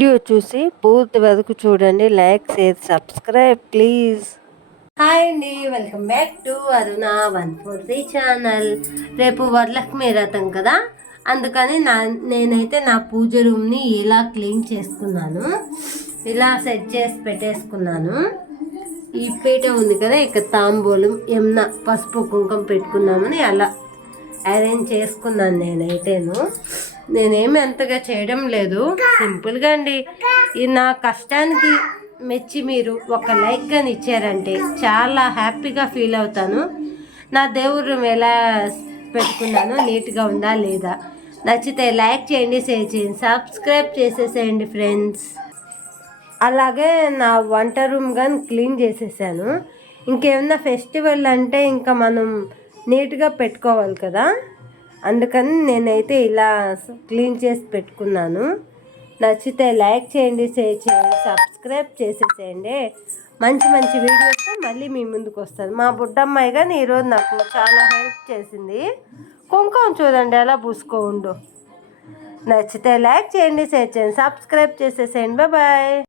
Video చూసి పూర్తి వరకు చూడండి. Like, share, subscribe please. Hi అండి, welcome back to Aruna 143 channel. రేపు వరలక్ష్మి వ్రతం కదా, అందుకని నేనైతే నా పూజ రూమ్ని ఇలా క్లీన్ చేసుకున్నాను. ఇలా సెట్ చేసి పెట్టేసుకున్నాను. ఈ పీట ఉంది కదా, ఇక తాంబూలం ఏమన్నా పసుపు కుంకుమ పెట్టుకున్నామని అలా అరేంజ్ చేసుకున్నాను. నేనేమి అంతగా చేయడం లేదు, సింపుల్గా అండి. ఈ నా కష్టానికి మెచ్చి మీరు ఒక లైక్ కానీ ఇచ్చారంటే చాలా హ్యాపీగా ఫీల్ అవుతాను. నా దేవుడు ఎలా పెట్టుకున్నాను, నీట్గా ఉందా లేదా, నచ్చితే లైక్ చేయండి, షేర్ చేయండి, సబ్స్క్రైబ్ చేసేసేయండి ఫ్రెండ్స్. అలాగే నా వంట రూమ్ కానీ క్లీన్ చేసేసాను. ఇంకేమన్నా ఫెస్టివల్ అంటే ఇంకా మనం నీట్గా పెట్టుకోవాలి కదా, అందుకని నేనైతే ఇలా క్లీన్ చేసి పెట్టుకున్నాను. నచ్చితే లైక్ చేయండి, షేర్ చేయండి, సబ్స్క్రైబ్ చేసేసేయండి. మంచి మంచి వీడియోస్తో మళ్ళీ మీ ముందుకు వస్తాను. మా బుడ్డమ్మాయి కానీ ఈరోజు నాకు చాలా హెల్ప్ చేసింది. కుంకుమ చూడండి ఎలా పూసుకోండు. నచ్చితే లైక్ చేయండి, షేర్ చేయండి, సబ్స్క్రైబ్ చేసేసేయండి. బాయ్.